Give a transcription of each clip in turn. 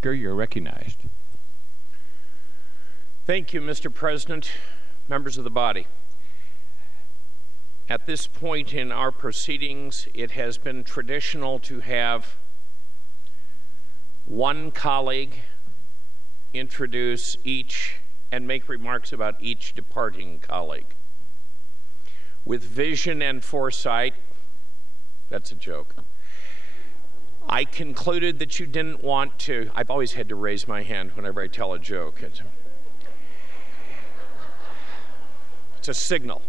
Speaker, you're recognized. Thank you, Mr. President, members of the body. At this point in our proceedings, it has been traditional to have one colleague introduce each and make remarks about each departing colleague. With vision and foresight, that's a joke, I concluded that you didn't want to. I've always had to raise my hand whenever I tell a joke. It's a signal.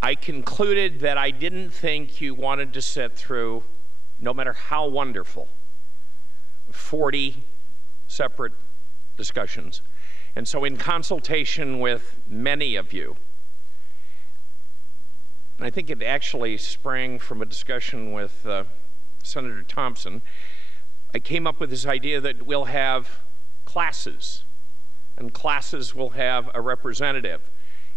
I concluded that I didn't think you wanted to sit through, no matter how wonderful, 40 separate discussions. And so in consultation with many of you, and I think it actually sprang from a discussion with Senator Thompson, I came up with this idea that we'll have classes, and classes will have a representative.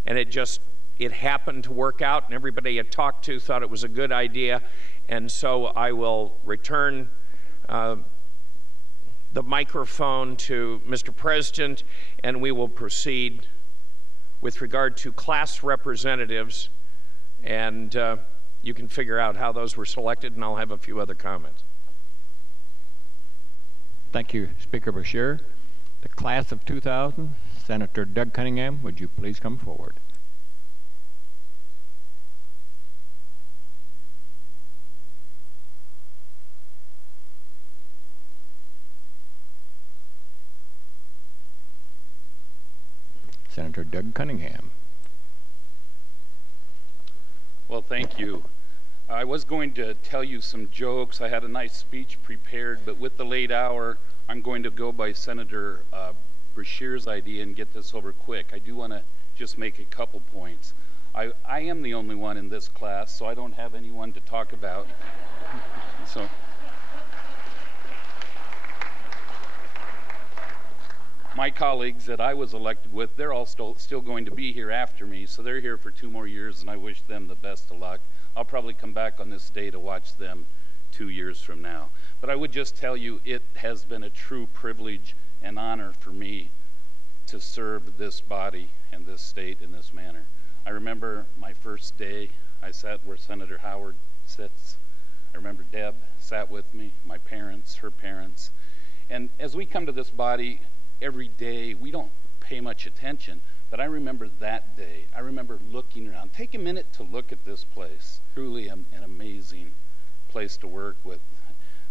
And it happened to work out, and everybody I talked to thought it was a good idea. And so I will return the microphone to Mr. President, and we will proceed with regard to class representatives. And you can figure out how those were selected, and I'll have a few other comments. Thank you, Speaker Beshear. The class of 2000, Senator Doug Cunningham, would you please come forward? Senator Doug Cunningham. Well, thank you. I was going to tell you some jokes. I had a nice speech prepared, but with the late hour, I'm going to go by Senator Beshear's idea and get this over quick. I do want to just make a couple points. I am the only one in this class, so I don't have anyone to talk about. So. My colleagues that I was elected with, they're all still going to be here after me, so they're here for 2 more years, and I wish them the best of luck. I'll probably come back on this day to watch them 2 years from now. But I would just tell you, it has been a true privilege and honor for me to serve this body and this state in this manner. I remember my first day, I sat where Senator Howard sits. I remember Deb sat with me, my parents, her parents. And as we come to this body, every day, we don't pay much attention, but I remember that day. I remember looking around. Take a minute to look at this place. Truly an amazing place to work with.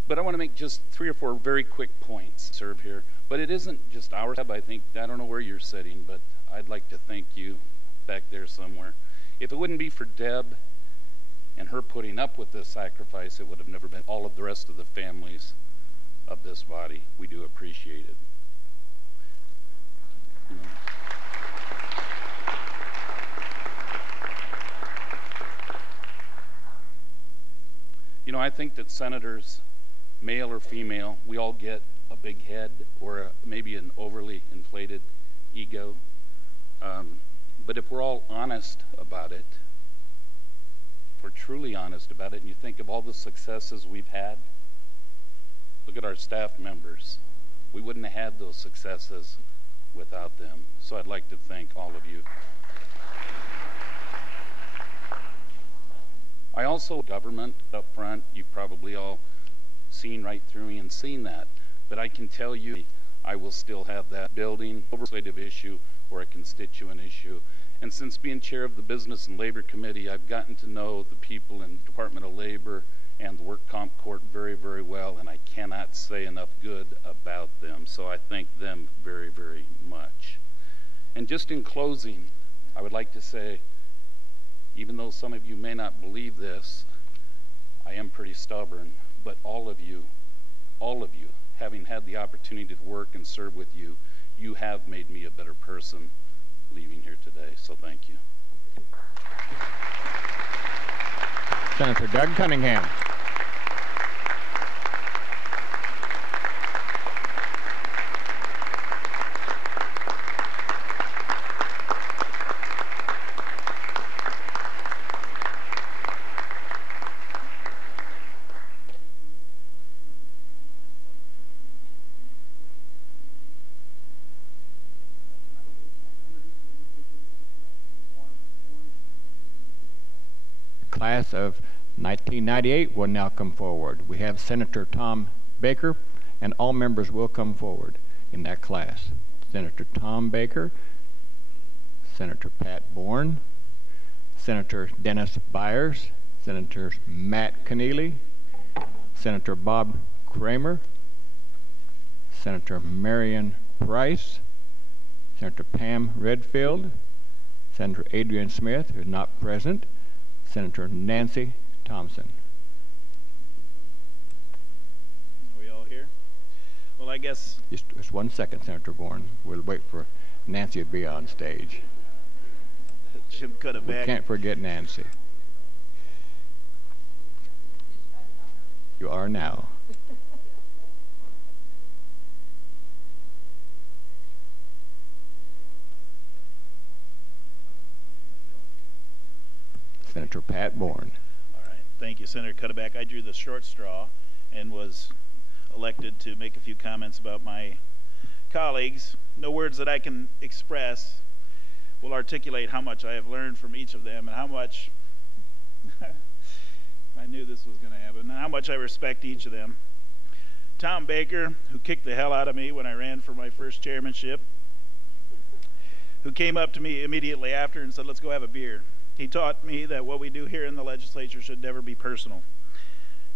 But I want to make just 3 or 4 very quick points to serve here. But it isn't just our job. I don't know where you're sitting, but I'd like to thank you back there somewhere. If it wouldn't be for Deb and her putting up with this sacrifice, it would have never been. All of the rest of the families of this body, we do appreciate it. You know, I think that senators, male or female, we all get a big head or maybe an overly inflated ego. But if we're all honest about it, if we're truly honest about it, and you think of all the successes we've had, look at our staff members. We wouldn't have had those successes without them. So I'd like to thank all of you. I also, government up front, you've probably all seen right through me and seen that, but I can tell you I will still have that building, a legislative issue or a constituent issue. And since being chair of the Business and Labor Committee, I've gotten to know the people in the Department of Labor and the Work Comp Court very, very well, and I cannot say enough good about them. So I thank them very, very much. And just in closing, I would like to say, even though some of you may not believe this, I am pretty stubborn, but all of you, having had the opportunity to work and serve with you, you have made me a better person leaving here today. So thank you. Senator Doug Cunningham. class of 1998 will now come forward. We have Senator Tom Baker, and all members will come forward in that class. Senator Tom Baker, Senator Pat Bourne, Senator Dennis Byers, Senator Matt Keneally, Senator Bob Kramer, Senator Marion Price, Senator Pam Redfield, Senator Adrian Smith, who is not present, Senator Nancy Thompson. Are we all here? Well, I guess... Just 1 second, Senator Bourne. We'll wait for Nancy to be on stage. Jim cut it We back. can't forget Nancy. You are now. Senator Pat Bourne. All right. Thank you, Senator Cutterback. I drew the short straw and was elected to make a few comments about my colleagues. No words that I can express will articulate how much I have learned from each of them and how much I knew this was going to happen, and how much I respect each of them. Tom Baker, who kicked the hell out of me when I ran for my first chairmanship, who came up to me immediately after and said, "Let's go have a beer." He taught me that what we do here in the legislature should never be personal.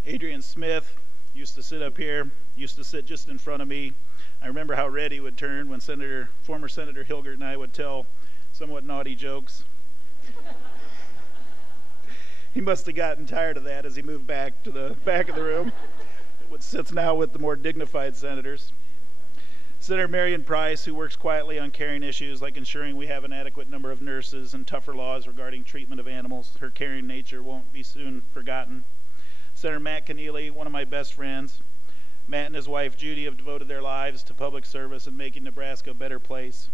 Adrian Smith used to sit up here, used to sit just in front of me. I remember how red he would turn when former Senator Hilgert and I would tell somewhat naughty jokes. He must have gotten tired of that as he moved back to the back of the room, which sits now with the more dignified senators. Senator Marion Price, who works quietly on caring issues like ensuring we have an adequate number of nurses and tougher laws regarding treatment of animals. Her caring nature won't be soon forgotten. Senator Matt Keneally, one of my best friends. Matt and his wife Judy have devoted their lives to public service and making Nebraska a better place.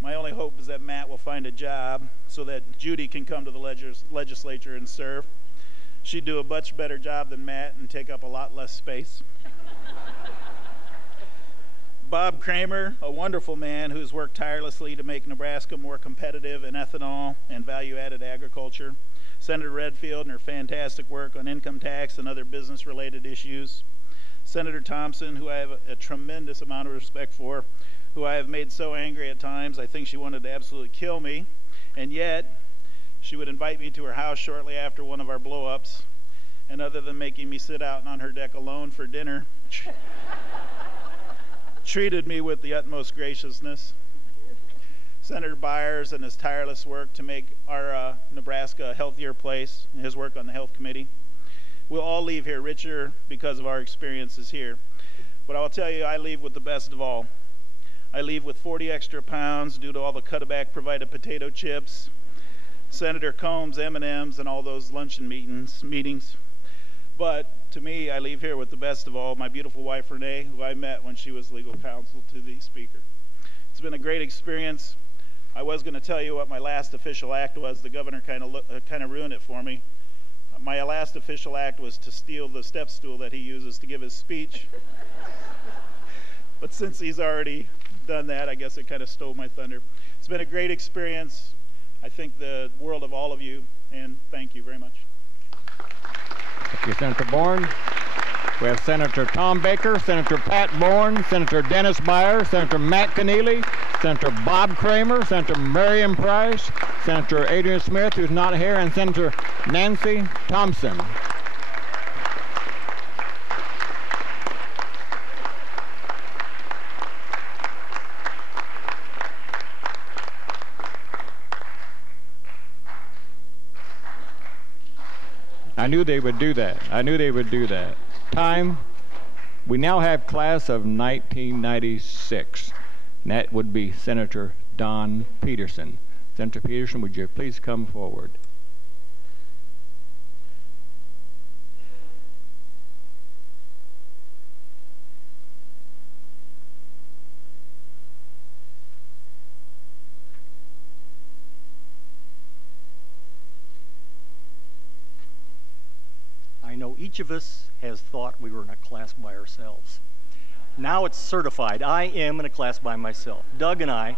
My only hope is that Matt will find a job so that Judy can come to the legislature and serve. She'd do a much better job than Matt and take up a lot less space. Bob Kramer, a wonderful man who's worked tirelessly to make Nebraska more competitive in ethanol and value-added agriculture. Senator Redfield and her fantastic work on income tax and other business-related issues. Senator Thompson, who I have a tremendous amount of respect for, who I have made so angry at times I think she wanted to absolutely kill me, and yet she would invite me to her house shortly after one of our blow-ups, and other than making me sit out on her deck alone for dinner, treated me with the utmost graciousness. Senator Byers and his tireless work to make our Nebraska a healthier place, and his work on the Health Committee. We'll all leave here richer because of our experiences here. But I'll tell you, I leave with the best of all. I leave with 40 extra pounds due to all the Cutterback provided potato chips, Senator Combs M&Ms, and all those luncheon meetings. But to me, I leave here with the best of all, my beautiful wife, Renee, who I met when she was legal counsel to the Speaker. It's been a great experience. I was going to tell you what my last official act was. The governor kind of ruined it for me. My last official act was to steal the step stool that he uses to give his speech. But since he's already done that, I guess it kind of stole my thunder. It's been a great experience. I think the world of all of you, and thank you very much. Thank you, Senator Bourne. We have Senator Tom Baker, Senator Pat Bourne, Senator Dennis Byers, Senator Matt Keneally, Senator Bob Kramer, Senator Marion Price, Senator Adrian Smith, who's not here, and Senator Nancy Thompson. I knew they would do that. I knew they would do that. Time, we now have class of 1996. And that would be Senator Don Peterson. Senator Peterson, would you please come forward? I know each of us has thought we were in a class by ourselves. Now it's certified. I am in a class by myself. Doug and I.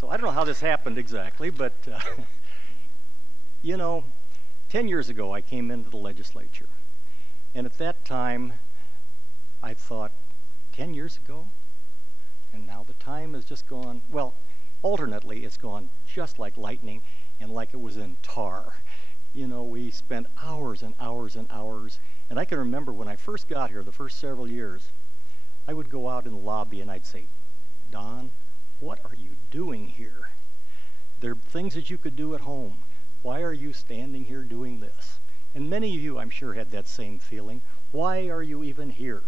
So I don't know how this happened exactly, but you know, 10 years ago, I came into the legislature. And at that time, I thought, 10 years ago? And now the time has just gone, well, alternately, it's gone just like lightning and like it was in tar. You know, we spent hours and hours and hours. And I can remember when I first got here, the first several years, I would go out in the lobby and I'd say, Don, what are you doing here? There are things that you could do at home. Why are you standing here doing this? And many of you, I'm sure, had that same feeling. Why are you even here?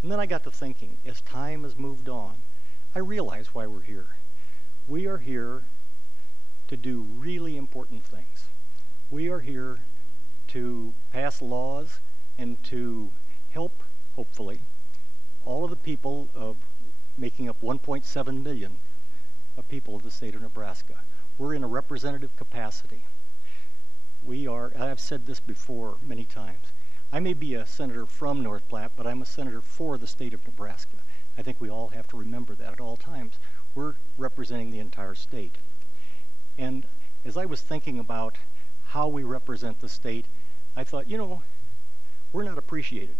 And then I got to thinking, as time has moved on, I realize why we're here. We are here to do really important things. We are here to pass laws and to help, hopefully, all of the people of making up 1.7 million of people of the state of Nebraska. We're in a representative capacity. We are, I've said this before many times, I may be a senator from North Platte, but I'm a senator for the state of Nebraska. I think we all have to remember that at all times. We're representing the entire state. And as I was thinking about how we represent the state, I thought, you know, we're not appreciated.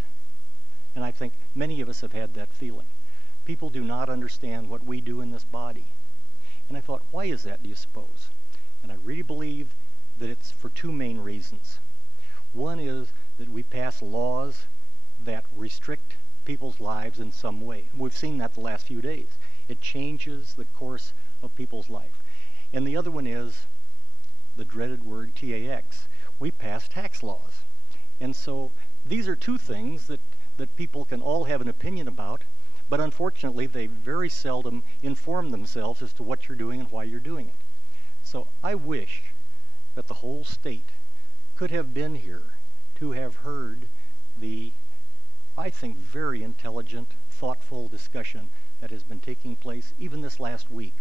And I think many of us have had that feeling. People do not understand what we do in this body. And I thought, why is that, do you suppose? And I really believe that it's for two main reasons. One is that we pass laws that restrict people's lives in some way. We've seen that the last few days. It changes the course of people's life. And the other one is the dreaded word TAX. We pass tax laws. And so these are two things that people can all have an opinion about, but unfortunately they very seldom inform themselves as to what you're doing and why you're doing it. So I wish that the whole state could have been here to have heard the, I think, very intelligent, thoughtful discussion that has been taking place even this last week.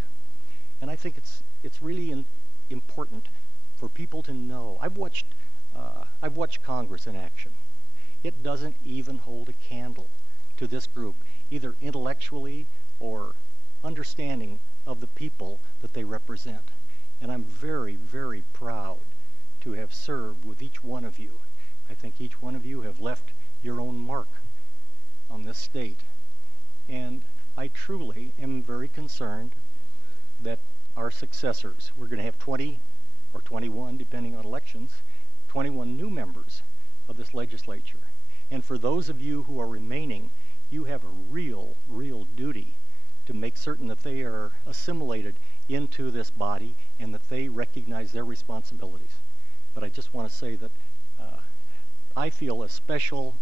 And I think it's really important for people to know. I've watched Congress in action. It doesn't even hold a candle to this group, either intellectually or understanding of the people that they represent. And I'm very, very proud to have served with each one of you. I think each one of you have left your own mark on this state. And I truly am very concerned that our successors, we're going to have 20 or 21, depending on elections, 21 new members of this legislature. And for those of you who are remaining, you have a real, real duty to make certain that they are assimilated into this body and that they recognize their responsibilities. But I just want to say that I feel a special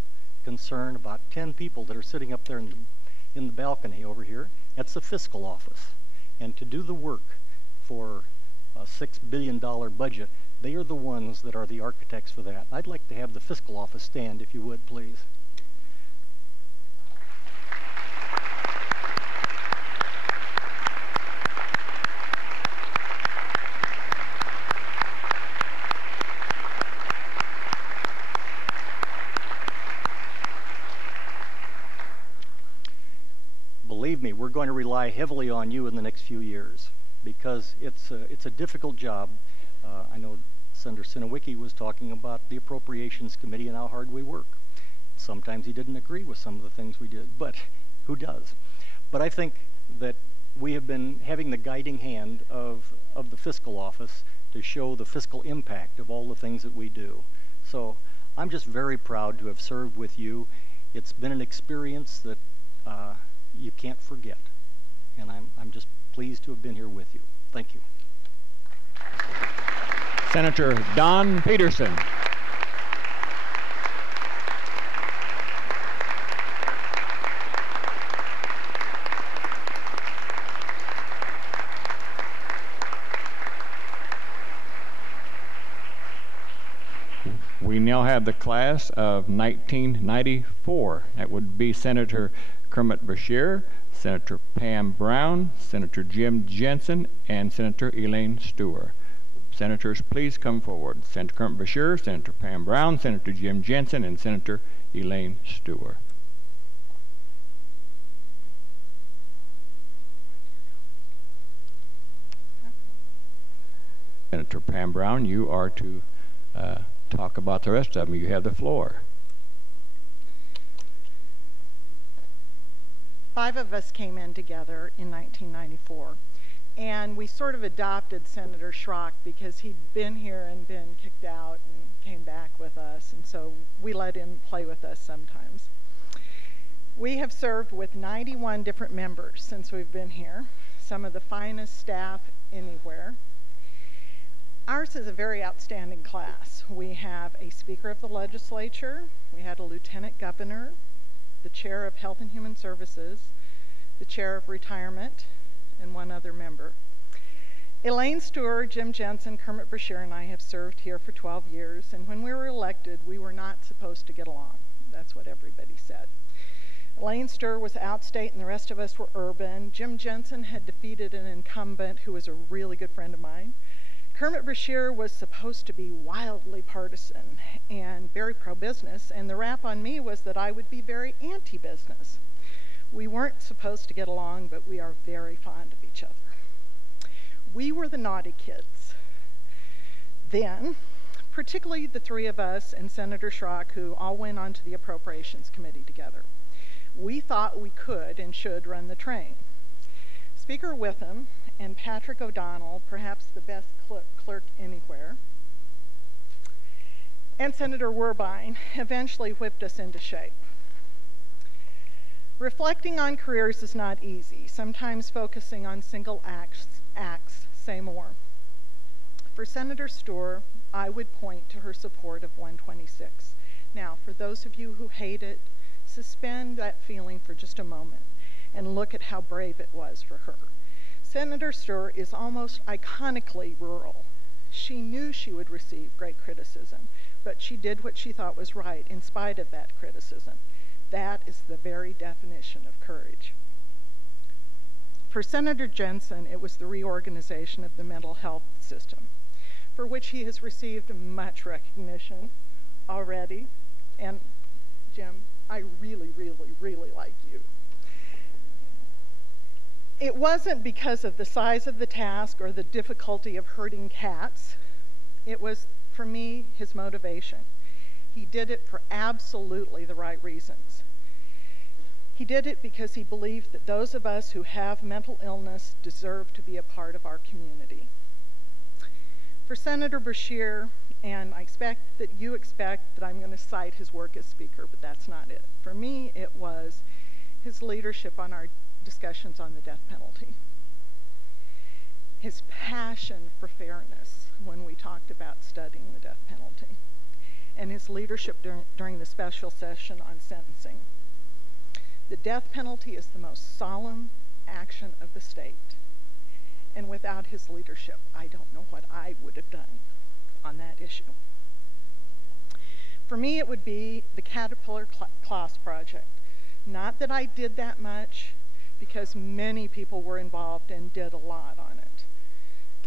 concern about 10 people that are sitting up there in the balcony over here. That's the fiscal office. And to do the work for a $6 billion budget, they are the ones that are the architects for that. I'd like to have the fiscal office stand, if you would, please. Believe me, we're going to rely heavily on you in the next few years because it's a difficult job. I know Senator Sinowicki was talking about the Appropriations Committee and how hard we work. Sometimes he didn't agree with some of the things we did, but who does? But I think that we have been having the guiding hand of the fiscal office to show the fiscal impact of all the things that we do. So I'm just very proud to have served with you. It's been an experience that you can't forget. And I'm just pleased to have been here with you. Thank you. Senator Don Peterson. We now have the class of 1994. That would be Senator Kermit Bashir, Senator Pam Brown, Senator Jim Jensen, and Senator Elaine Stewart. Senators, please come forward. Senator Kermit Bashir, Senator Pam Brown, Senator Jim Jensen, and Senator Elaine Stewart. Senator Pam Brown, you are to talk about the rest of them. You have the floor. 5 of us came in together in 1994, and we sort of adopted Senator Schrock because he'd been here and been kicked out and came back with us, and so we let him play with us sometimes. We have served with 91 different members since we've been here, some of the finest staff anywhere. Ours is a very outstanding class. We have a Speaker of the Legislature, we had a Lieutenant Governor, the Chair of Health and Human Services, the Chair of Retirement, and 1 other member. Elaine Stewart, Jim Jensen, Kermit Brashear, and I have served here for 12 years, and when we were elected, we were not supposed to get along. That's what everybody said. Elaine Stewart was outstate and the rest of us were urban. Jim Jensen had defeated an incumbent who was a really good friend of mine. Kermit Brashear was supposed to be wildly partisan and very pro-business, and the rap on me was that I would be very anti-business. We weren't supposed to get along, but we are very fond of each other. We were the naughty kids. Then, particularly the 3 of us and Senator Schrock, who all went onto the Appropriations Committee together. We thought we could and should run the train. Speaker Witham and Patrick O'Donnell, perhaps the best clerk anywhere, and Senator Werbine eventually whipped us into shape. Reflecting on careers is not easy. Sometimes focusing on single acts say more. For Senator Stewart, I would point to her support of 126. Now, for those of you who hate it, suspend that feeling for just a moment and look at how brave it was for her. Senator Stewart is almost iconically rural. She knew she would receive great criticism, but she did what she thought was right in spite of that criticism. That is the very definition of courage. For Senator Jensen, it was the reorganization of the mental health system, for which he has received much recognition already. And Jim, I really, really, really like you. It wasn't because of the size of the task or the difficulty of herding cats. It was, for me, his motivation. He did it for absolutely the right reasons. He did it because he believed that those of us who have mental illness deserve to be a part of our community. For Senator Brashear, and I expect that you expect that I'm going to cite his work as Speaker, but that's not it. For me, it was his leadership on our discussions on the death penalty. His passion for fairness when we talked about studying the death penalty. And his leadership during the special session on sentencing. The death penalty is the most solemn action of the state. And without his leadership, I don't know what I would have done on that issue. For me, it would be the Caterpillar Class Project. Not that I did that much, because many people were involved and did a lot on it.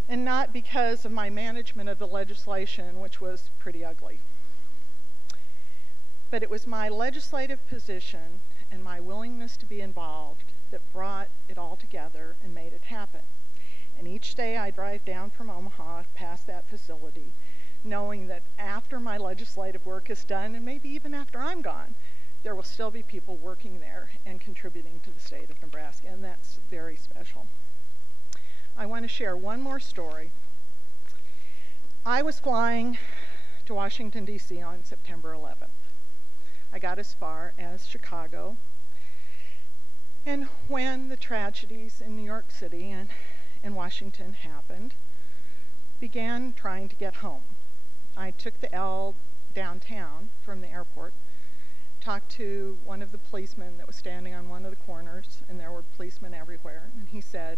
And not because of my management of the legislation, which was pretty ugly. But it was my legislative position and my willingness to be involved that brought it all together and made it happen. And each day I drive down from Omaha past that facility, knowing that after my legislative work is done, and maybe even after I'm gone, there will still be people working there and contributing to the state of Nebraska, and that's very special. I want to share one more story. I was flying to Washington, D.C. on September 11th. I got as far as Chicago, and when the tragedies in New York City and in Washington happened, began trying to get home. I took the L downtown from the airport, talked to one of the policemen that was standing on one of the corners, and there were policemen everywhere, and he said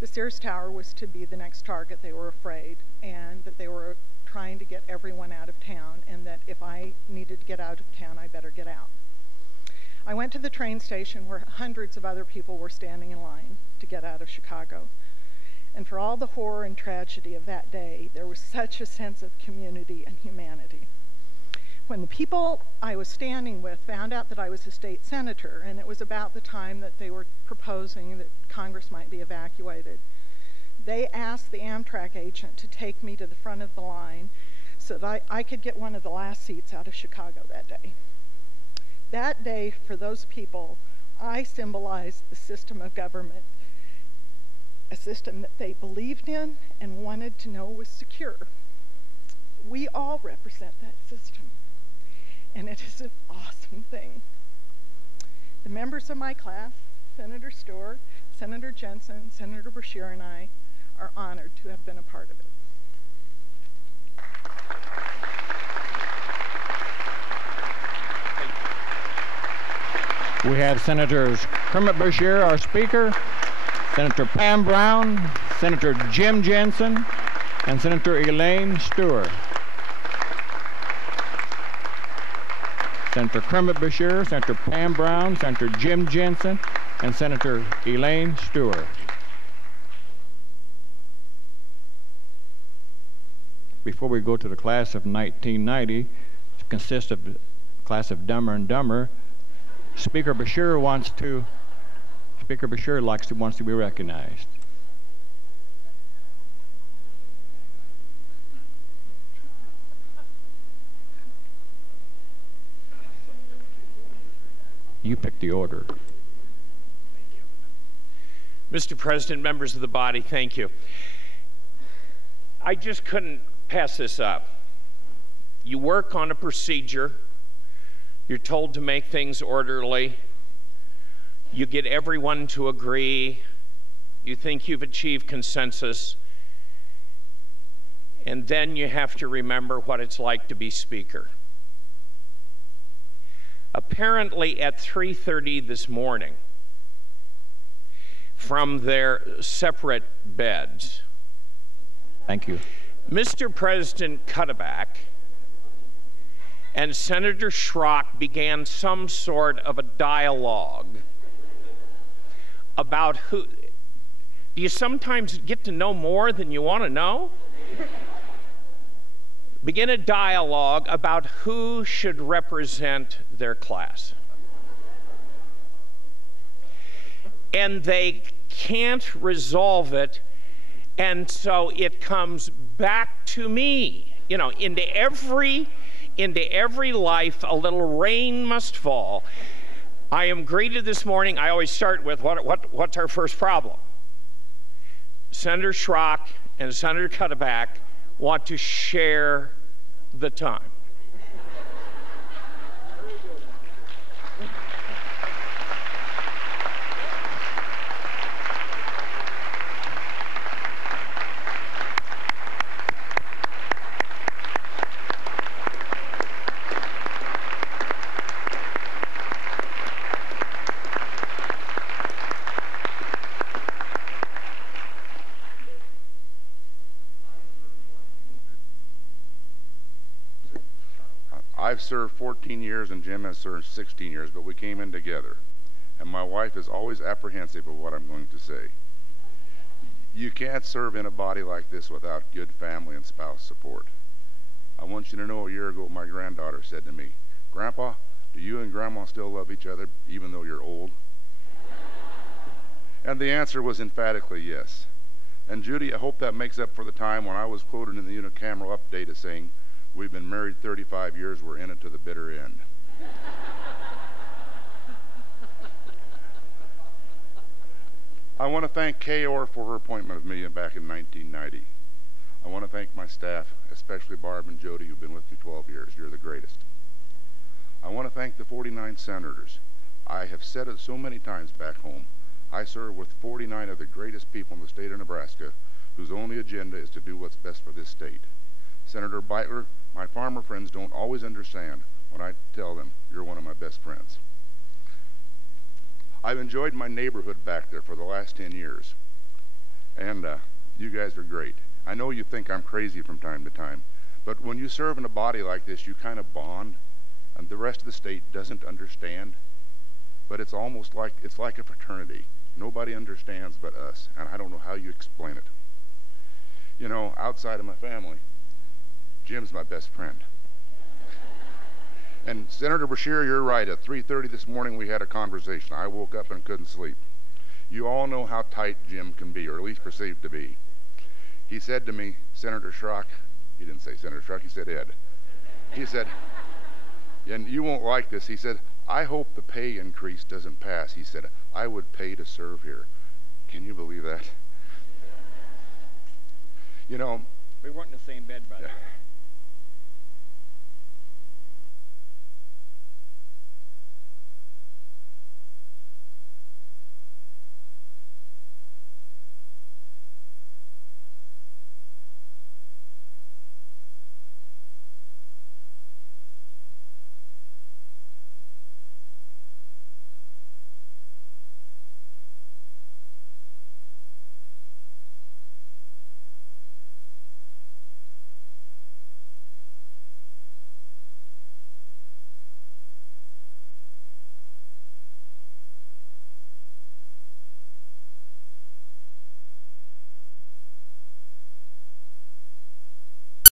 the Sears Tower was to be the next target. They were afraid, and that they were trying to get everyone out of town, and that if I needed to get out of town, I better get out. I went to the train station where hundreds of other people were standing in line to get out of Chicago. And for all the horror and tragedy of that day, there was such a sense of community and humanity. When the people I was standing with found out that I was a state senator, and it was about the time that they were proposing that Congress might be evacuated, they asked the Amtrak agent to take me to the front of the line so that I could get one of the last seats out of Chicago that day. That day, for those people, I symbolized the system of government, a system that they believed in and wanted to know was secure. We all represent that system, and it is an awesome thing. The members of my class, Senator Stewart, Senator Jensen, Senator Beshear, and I are honored to have been a part of it. We have Senators Kermit Beshear, our speaker, Senator Pam Brown, Senator Jim Jensen, and Senator Elaine Stewart. Senator Kermit Beshear, Senator Pam Brown, Senator Jim Jensen, and Senator Elaine Stewart. Before we go to the class of 1990, it consists of the class of Dumber and Dumber. Speaker Beshear wants to be recognized. You pick the order. Mr. President, members of the body, thank you. I just couldn't pass this up. You work on a procedure. You're told to make things orderly. You get everyone to agree. You think you've achieved consensus. And then you have to remember what it's like to be Speaker. Apparently at 3:30 this morning, from their separate beds, Thank you. Mr. President Cuddeback and Senator Schrock began some sort of a dialogue about who. Do you sometimes get to know more than you want to know? Begin a dialogue about who should represent their class. And they can't resolve it, and so it comes back to me. You know, into every life a little rain must fall. I am greeted this morning, I always start with what's our first problem? Senator Schrock and Senator Cuddeback want to share the time. I've served 14 years and Jim has served 16 years, but we came in together. And my wife is always apprehensive of what I'm going to say. You can't serve in a body like this without good family and spouse support. I want you to know, a year ago my granddaughter said to me, "Grandpa, do you and Grandma still love each other even though you're old?" And the answer was emphatically yes. And Judy, I hope that makes up for the time when I was quoted in the unicameral update as saying, "We've been married 35 years, we're in it to the bitter end." I want to thank KOR for her appointment of me back in 1990. I want to thank my staff, especially Barb and Jody, who've been with me 12 years. You're the greatest. I want to thank the 49 senators. I have said it so many times back home. I serve with 49 of the greatest people in the state of Nebraska, whose only agenda is to do what's best for this state. Senator Beitler, my farmer friends don't always understand when I tell them you're one of my best friends. I've enjoyed my neighborhood back there for the last 10 years. And you guys are great. I know you think I'm crazy from time to time, but when you serve in a body like this, you kind of bond, and the rest of the state doesn't understand. But it's almost like, it's like a fraternity. Nobody understands but us, and I don't know how you explain it. You know, outside of my family, Jim's my best friend. And Senator Beshear, you're right. At 3:30 this morning, we had a conversation. I woke up and couldn't sleep. You all know how tight Jim can be, or at least perceived to be. He said to me, "Senator Schrock, He didn't say Senator Schrock, he said Ed. He said, and you won't like this, he said, I hope the pay increase doesn't pass. He said, I would pay to serve here. Can you believe that? You know, We weren't in the same bed, by the way.